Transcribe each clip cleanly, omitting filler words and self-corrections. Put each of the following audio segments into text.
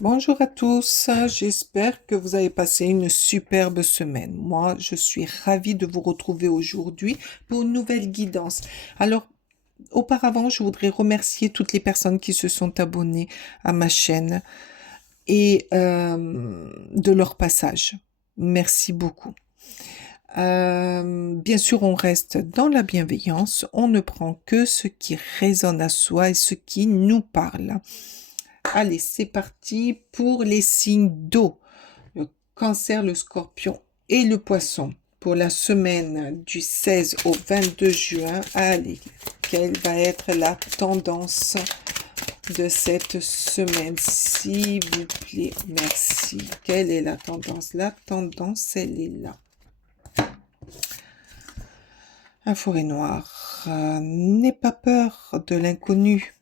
Bonjour à tous, j'espère que vous avez passé une superbe semaine. Moi, je suis ravie de vous retrouver aujourd'hui pour une nouvelle guidance. Alors, auparavant, je voudrais remercier toutes les personnes qui se sont abonnées à ma chaîne et de leur passage. Merci beaucoup. Bien sûr, on reste dans la bienveillance, on ne prend que ce qui résonne à soi et ce qui nous parle. Allez, c'est parti pour les signes d'eau. Le cancer, le scorpion et le poisson. Pour la semaine du 16 au 22 juin, allez, quelle va être la tendance de cette semaine, s'il vous plaît? Merci. Quelle est la tendance? La tendance, elle est là. La forêt noire. N'aie pas peur de l'inconnu.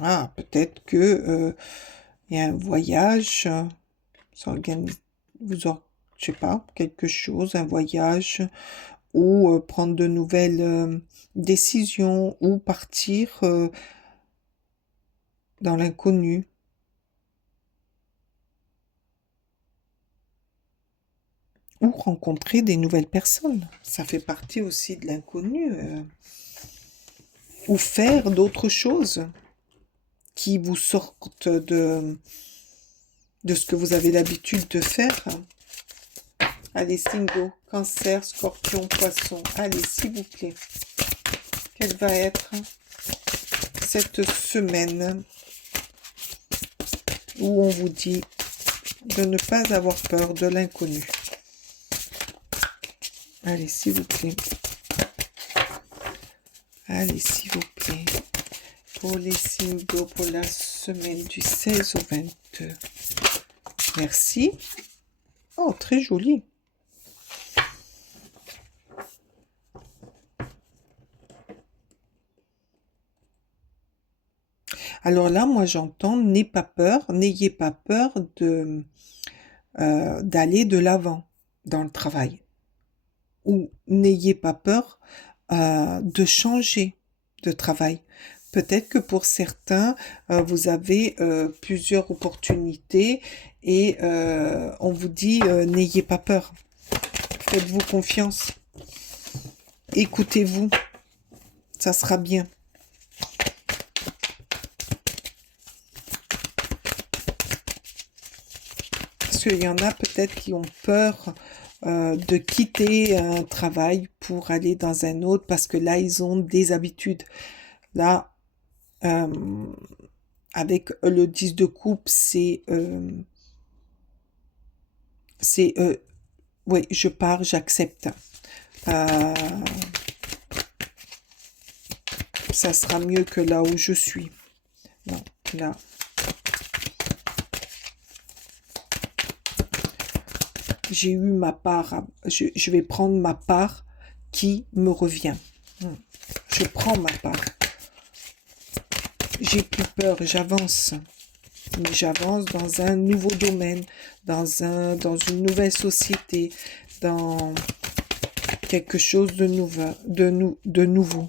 Ah, peut-être que il y a un voyage, s'organise, je sais pas, quelque chose, un voyage, ou prendre de nouvelles décisions, ou partir dans l'inconnu, ou rencontrer des nouvelles personnes. Ça fait partie aussi de l'inconnu, ou faire d'autres choses qui vous sortent de ce que vous avez l'habitude de faire. Allez, Singo, cancer, scorpion, poisson. Allez, s'il vous plaît. Quelle va être cette semaine où on vous dit de ne pas avoir peur de l'inconnu? Allez, s'il vous plaît. Allez, s'il vous plaît. Pour les signes d'eau pour la semaine du 16 au 22. Merci. Oh, très joli. Alors là, moi j'entends, n'ayez pas peur de d'aller de l'avant dans le travail. Ou n'ayez pas peur de changer de travail. Peut-être que pour certains, vous avez plusieurs opportunités et on vous dit n'ayez pas peur. Faites-vous confiance. Écoutez-vous. Ça sera bien. Parce qu'il y en a peut-être qui ont peur de quitter un travail pour aller dans un autre parce que là, ils ont des habitudes. Là, avec le 10 de coupe, c'est oui, je pars, j'accepte. Euh, ça sera mieux que là où je suis. Non, là. J'ai eu ma part, je vais prendre ma part qui me revient. Je prends ma part. J'ai plus peur, j'avance. Mais j'avance dans un nouveau domaine, dans une nouvelle société, dans quelque chose de nouveau, de nouveau.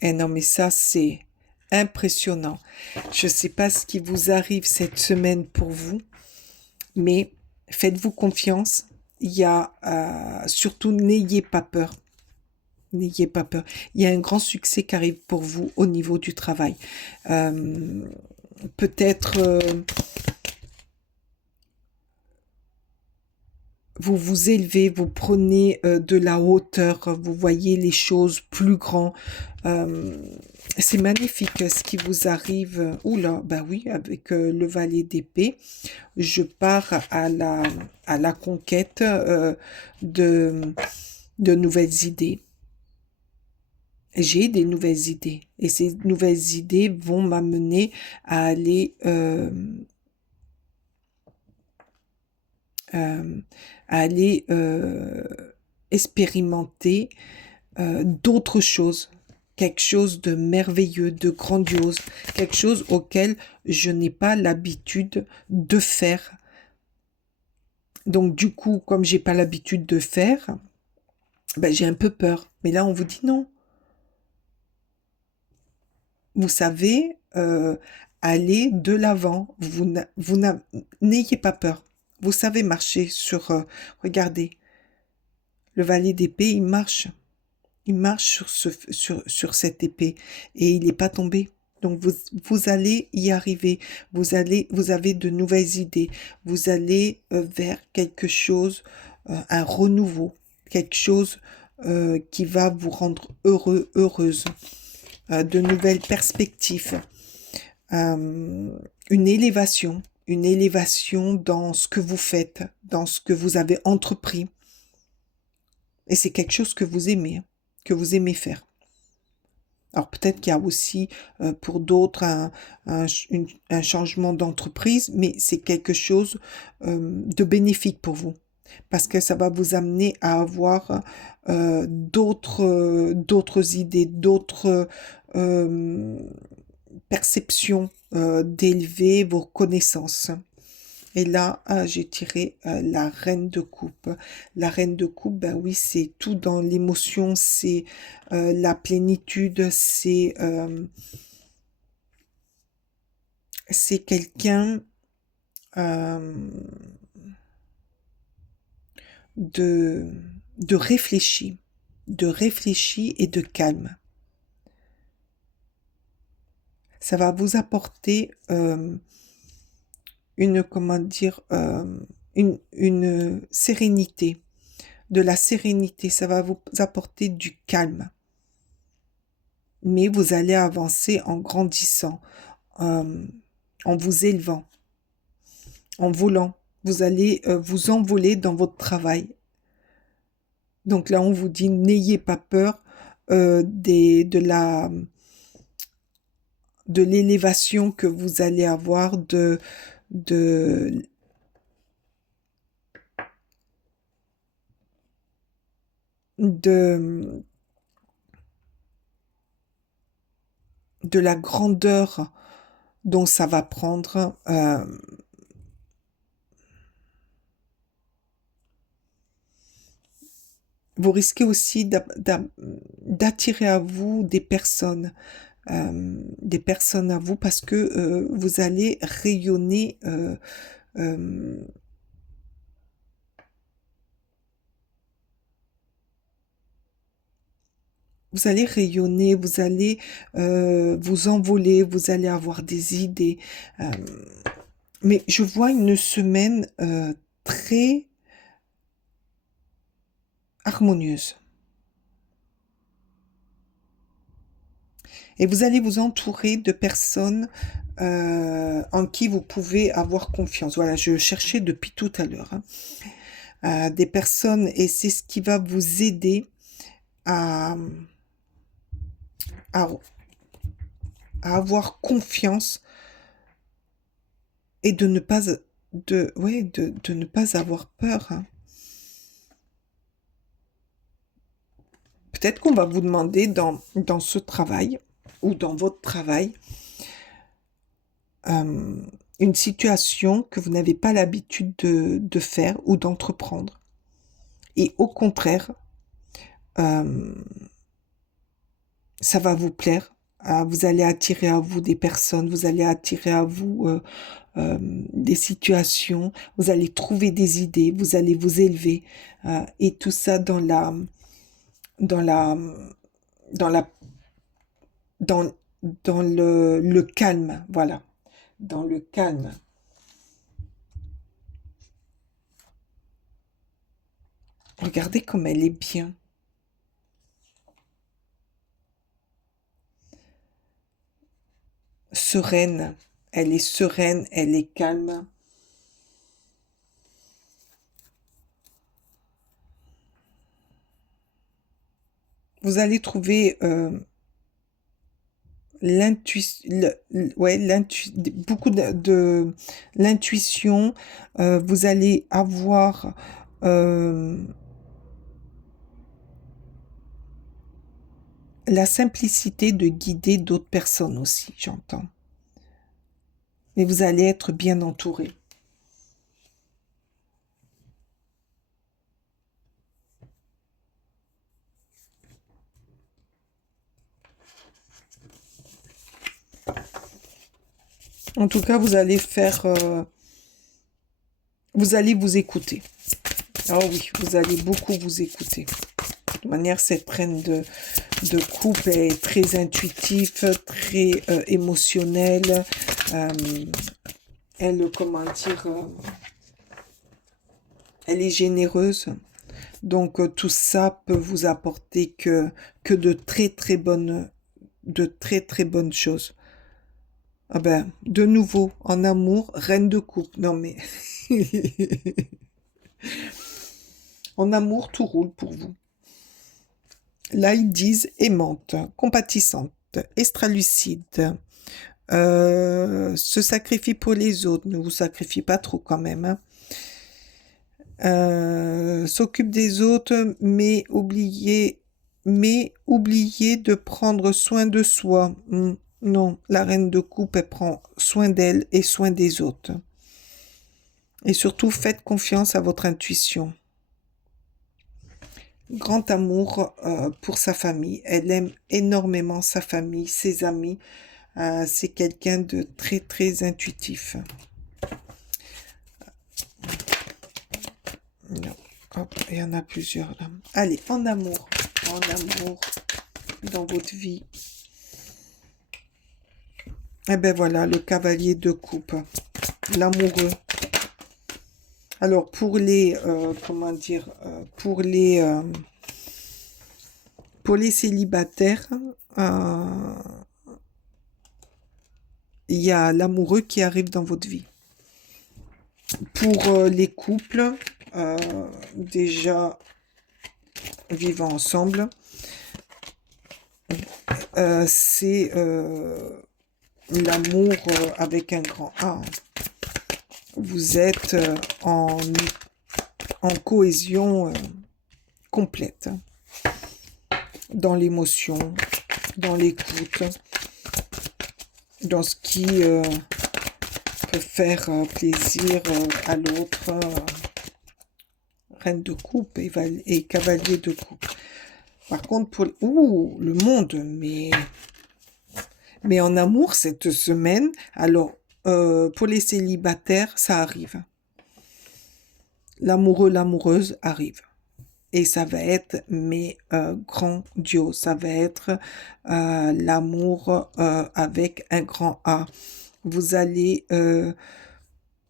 Et non, mais ça, c'est impressionnant. Je ne sais pas ce qui vous arrive cette semaine pour vous, mais faites-vous confiance. Il y a surtout, n'ayez pas peur. N'ayez pas peur. Il y a un grand succès qui arrive pour vous au niveau du travail. Peut-être vous vous élevez, vous prenez de la hauteur, vous voyez les choses plus grand. C'est magnifique ce qui vous arrive. Oula, bah oui, avec le valet d'épée, je pars à la conquête de, de nouvelles idées. J'ai des nouvelles idées et ces nouvelles idées vont m'amener à aller euh, à aller expérimenter d'autres choses, quelque chose de merveilleux, de grandiose, quelque chose auquel je n'ai pas l'habitude de faire. Donc du coup, comme j'ai pas l'habitude de faire, ben, j'ai un peu peur. Mais là, on vous dit non. vous savez aller de l'avant. N'ayez pas peur. Vous savez marcher sur... regardez, le valet d'épée, il marche. Il marche sur cette épée et il n'est pas tombé. Donc vous allez y arriver. Vous avez de nouvelles idées. Vous allez vers quelque chose, un renouveau, quelque chose qui va vous rendre heureux, heureuse, de nouvelles perspectives, une élévation dans ce que vous faites, dans ce que vous avez entrepris. Et c'est quelque chose que vous aimez, hein, que vous aimez faire. Alors peut-être qu'il y a aussi pour d'autres un changement d'entreprise, mais c'est quelque chose de bénéfique pour vous parce que ça va vous amener à avoir d'autres idées, d'autres perceptions, d'élever vos connaissances. Et là, j'ai tiré la reine de coupe. La reine de coupe, ben oui, c'est tout dans l'émotion, c'est la plénitude, c'est quelqu'un euh, de, de réfléchi et de calme. Ça va vous apporter comment dire, une sérénité, de la sérénité. Ça va vous apporter du calme. Mais vous allez avancer en grandissant, euh, en vous élevant, en volant. Vous allez vous envoler dans votre travail. Donc là, on vous dit, n'ayez pas peur de l'élévation que vous allez avoir, de, de, de la grandeur dont ça va prendre. Vous risquez aussi d'attirer à vous des personnes à vous parce que vous allez rayonner, euh, vous allez rayonner, vous allez vous envoler, vous allez avoir des idées. euh, mais je vois une semaine très harmonieuse. Et vous allez vous entourer de personnes en qui vous pouvez avoir confiance. Voilà, je cherchais depuis tout à l'heure, hein. Des personnes, et c'est ce qui va vous aider à, à, à avoir confiance et de ne pas, de ne pas avoir peur, hein. Peut-être qu'on va vous demander dans ce travail ou dans votre travail euh, une situation que vous n'avez pas l'habitude de faire ou d'entreprendre. Et au contraire, euh, ça va vous plaire. Vous allez attirer à vous des personnes, vous allez attirer à vous des situations, vous allez trouver des idées, vous allez vous élever, et tout ça dans la, dans la, dans, dans le calme, voilà, dans le calme. Regardez comme elle est bien. Sereine. Elle est sereine, elle est calme. Vous allez trouver beaucoup de l'intuition. Vous allez avoir euh, la simplicité de guider d'autres personnes aussi, j'entends. Mais vous allez être bien entouré. En tout cas, vous allez faire... vous allez vous écouter. Ah oui, vous allez beaucoup vous écouter. De toute manière, cette reine de coupe est très intuitive, très émotionnelle. Elle, comment dire, elle est généreuse. Donc, tout ça peut vous apporter que de très très bonnes choses. Ah ben, de nouveau, en amour, reine de coupe. Non mais, en amour, tout roule pour vous. Là, ils disent aimante, compatissante, extralucide, se sacrifie pour les autres, ne vous sacrifiez pas trop quand même, hein. S'occupe des autres, mais oubliez de prendre soin de soi. Non, la reine de coupe, elle prend soin d'elle et soin des autres. Et surtout, faites confiance à votre intuition. Grand amour pour sa famille. Elle aime énormément sa famille, ses amis. C'est quelqu'un de très, très intuitif. Non. Hop, il y en a plusieurs là. Allez, en amour, dans votre vie. Eh ben voilà, le cavalier de coupe, l'amoureux. Alors pour les, comment dire, pour les célibataires, il y a l'amoureux qui arrive dans votre vie. Pour les couples, déjà vivant ensemble, c'est l'amour avec un grand A. Vous êtes en cohésion complète, dans l'émotion, dans l'écoute, dans ce qui peut faire plaisir à l'autre. Reine de coupe et cavalier de coupe. Par contre, pour le monde, mais en amour cette semaine, alors pour les célibataires, ça arrive. L'amoureux, l'amoureuse arrive. Et ça va être, mais grandiose. Ça va être l'amour avec un grand A. Vous allez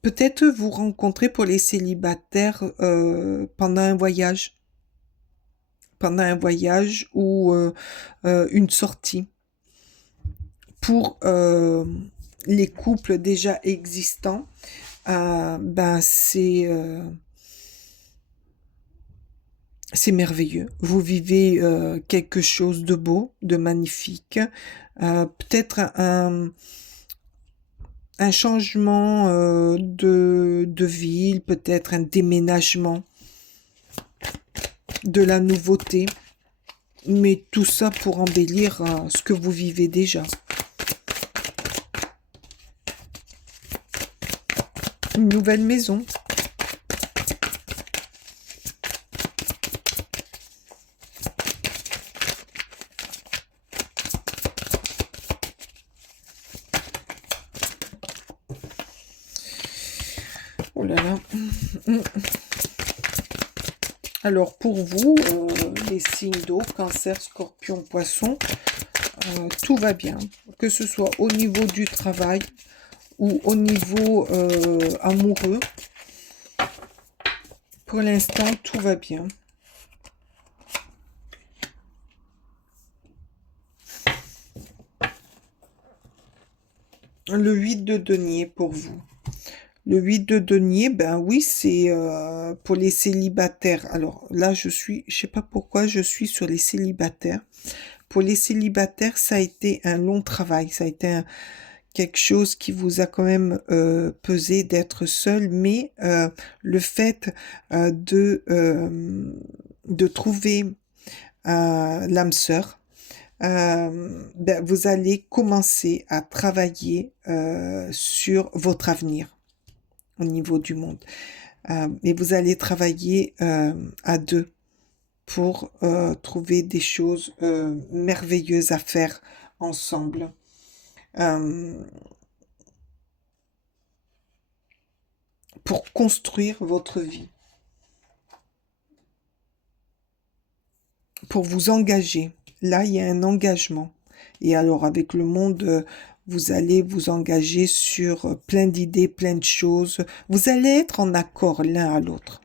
peut-être vous rencontrer pour les célibataires pendant un voyage. Pendant un voyage ou une sortie. Pour les couples déjà existants, ben c'est merveilleux. Vous vivez quelque chose de beau, de magnifique. Peut-être un changement de ville, peut-être un déménagement, de la nouveauté. Mais tout ça pour embellir ce que vous vivez déjà. Une nouvelle maison. Oh là là. Alors pour vous, les signes d'eau, cancer, scorpion, poisson, tout va bien. Que ce soit au niveau du travail ou au niveau amoureux. Pour l'instant, tout va bien. Le 8 de denier pour vous. Le 8 de denier, ben oui, c'est pour les célibataires. Alors là, je sais pas pourquoi je suis sur les célibataires. Pour les célibataires, ça a été un long travail. Ça a été quelque chose qui vous a quand même pesé d'être seul. Mais le fait de trouver l'âme sœur, ben, vous allez commencer à travailler sur votre avenir au niveau du monde. Et vous allez travailler à deux pour trouver des choses merveilleuses à faire ensemble. pour construire votre vie, pour vous engager. Là, il y a un engagement. Et alors, avec le monde, vous allez vous engager sur plein d'idées, plein de choses. Vous allez être en accord l'un à l'autre.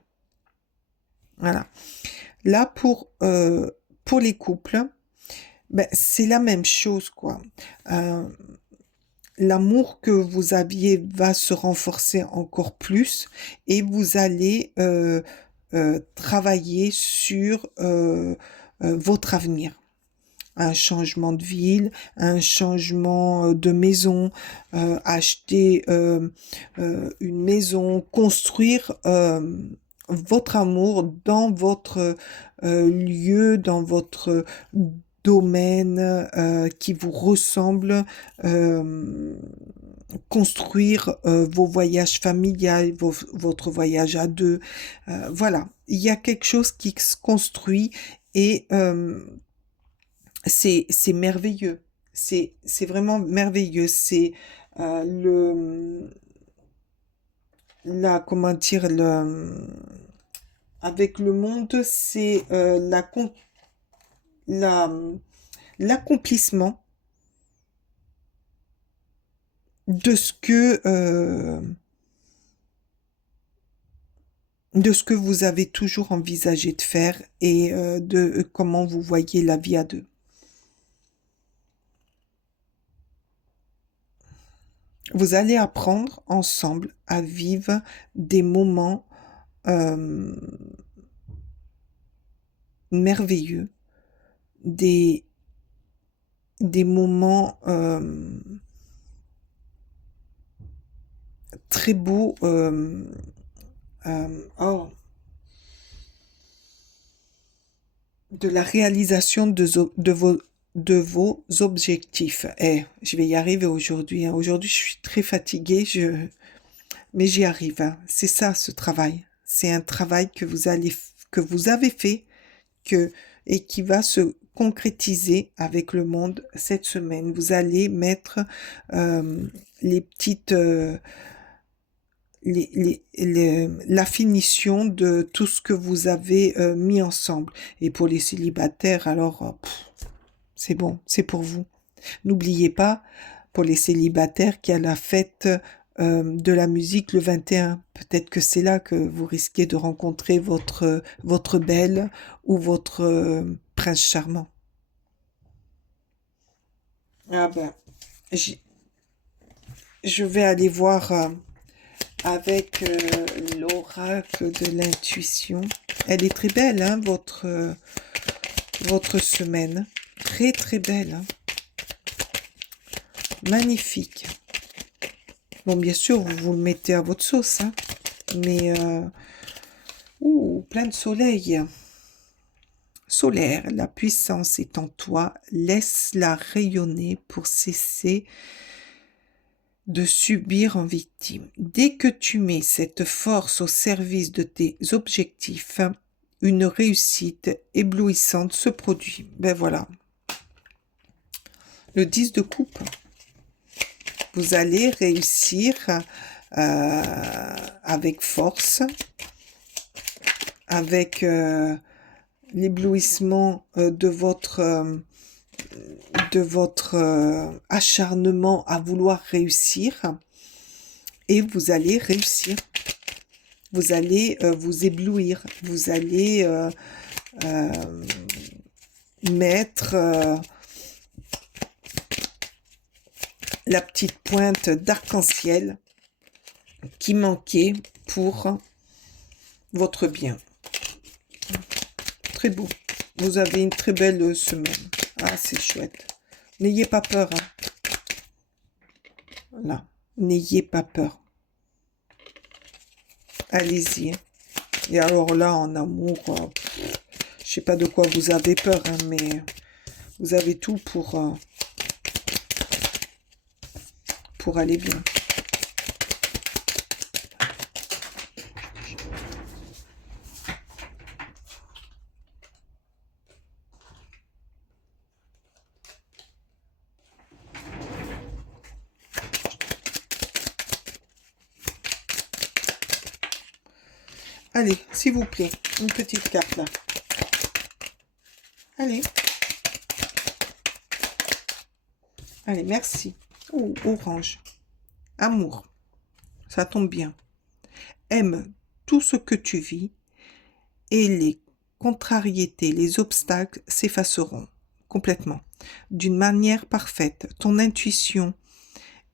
Voilà. Là, pour les couples, ben, c'est la même chose, quoi. Euh, L'amour que vous aviez va se renforcer encore plus et vous allez travailler sur votre avenir. Un changement de ville, un changement de maison, acheter une maison, construire votre amour dans votre lieu, dans votre domaine qui vous ressemble, euh, construire vos voyages familiaux, votre voyage à deux. Voilà, il y a quelque chose qui se construit et c'est merveilleux. C'est vraiment merveilleux. C'est le la comment dire avec le monde, c'est la l'accomplissement de ce que vous avez toujours envisagé de faire et de comment vous voyez la vie à deux. Vous allez apprendre ensemble à vivre des moments euh, merveilleux, des, des moments très beaux. Oh, de la réalisation de vos objectifs. Eh, je vais y arriver aujourd'hui, hein. Aujourd'hui, je suis très fatiguée, mais j'y arrive, hein. C'est ça, ce travail. C'est un travail que vous avez fait et qui va se concrétiser avec le monde cette semaine. Vous allez mettre les petites... la finition de tout ce que vous avez mis ensemble. Et pour les célibataires, alors, c'est bon, c'est pour vous. N'oubliez pas, pour les célibataires, qu'il y a la fête de la musique le 21. Peut-être que c'est là que vous risquez de rencontrer votre belle ou votre prince charmant. Ah ben, j- je vais aller voir avec l'oracle de l'intuition. Elle est très belle, hein, votre semaine. Très, très belle, hein. Magnifique. Bon, bien sûr, vous vous le mettez à votre sauce, hein. Mais, plein de soleil. Solaire, la puissance est en toi. Laisse-la rayonner pour cesser de subir en victime. Dès que tu mets cette force au service de tes objectifs, une réussite éblouissante se produit. Ben voilà. Le 10 de coupe. Vous allez réussir avec force, avec l'éblouissement de votre acharnement à vouloir réussir et vous allez réussir. Vous allez vous éblouir. Vous allez mettre la petite pointe d'arc-en-ciel qui manquait pour votre bien. Très beau. Vous avez une très belle semaine. Ah, c'est chouette. N'ayez pas peur, hein. Voilà. N'ayez pas peur. Allez-y. Et alors là, en amour, je sais pas de quoi vous avez peur, hein, mais vous avez tout pour aller bien. Allez, s'il vous plaît, une petite carte là. Allez. Allez, merci. Oh, orange. Amour. Ça tombe bien. Aime tout ce que tu vis et les contrariétés, les obstacles s'effaceront complètement. D'une manière parfaite, ton intuition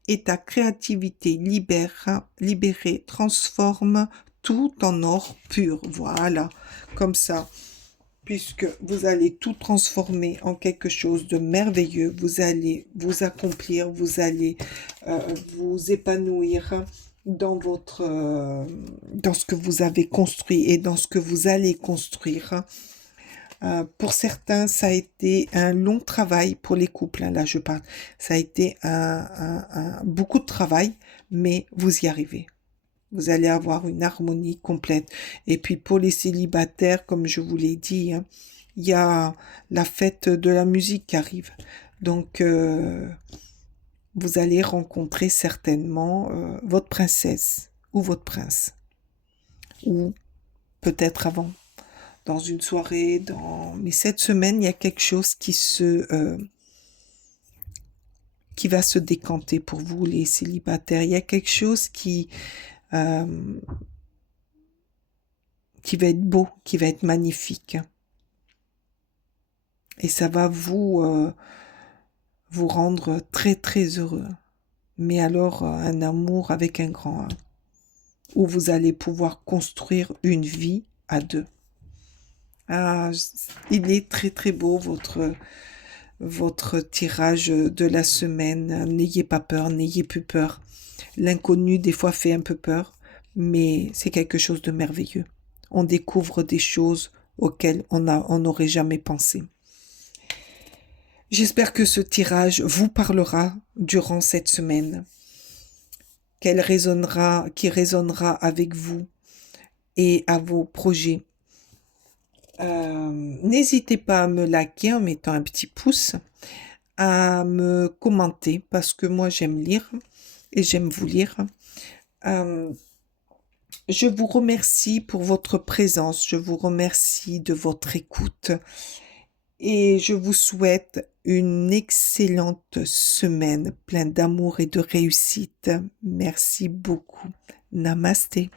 et ta créativité libérée transforment tout en or pur. Voilà, comme ça. Puisque vous allez tout transformer en quelque chose de merveilleux, vous allez vous accomplir, vous allez vous épanouir dans dans ce que vous avez construit et dans ce que vous allez construire. Pour certains, ça a été un long travail pour les couples, hein, là je parle. Ça a été beaucoup de travail, mais vous y arrivez. Vous allez avoir une harmonie complète. Et puis pour les célibataires, comme je vous l'ai dit, hein, il y a la fête de la musique qui arrive. Donc, vous allez rencontrer certainement votre princesse ou votre prince. Ou peut-être avant, dans une soirée. Mais cette semaine, il y a quelque chose qui va se décanter pour vous, les célibataires. Il y a quelque chose euh, qui va être beau, qui va être magnifique. Et ça va vous rendre très très heureux. Mais alors un amour avec un grand A, où vous allez pouvoir construire une vie à deux. Ah, il est très très beau votre tirage de la semaine. N'ayez pas peur, n'ayez plus peur. L'inconnu des fois fait un peu peur, mais c'est quelque chose de merveilleux. On découvre des choses auxquelles on n'aurait jamais pensé. J'espère que ce tirage vous parlera durant cette semaine, qui résonnera avec vous et à vos projets. N'hésitez pas à me liker en mettant un petit pouce, à me commenter parce que moi j'aime lire et j'aime vous lire. Je vous remercie pour votre présence, je vous remercie de votre écoute. Et je vous souhaite une excellente semaine pleine d'amour et de réussite. Merci beaucoup. Namasté.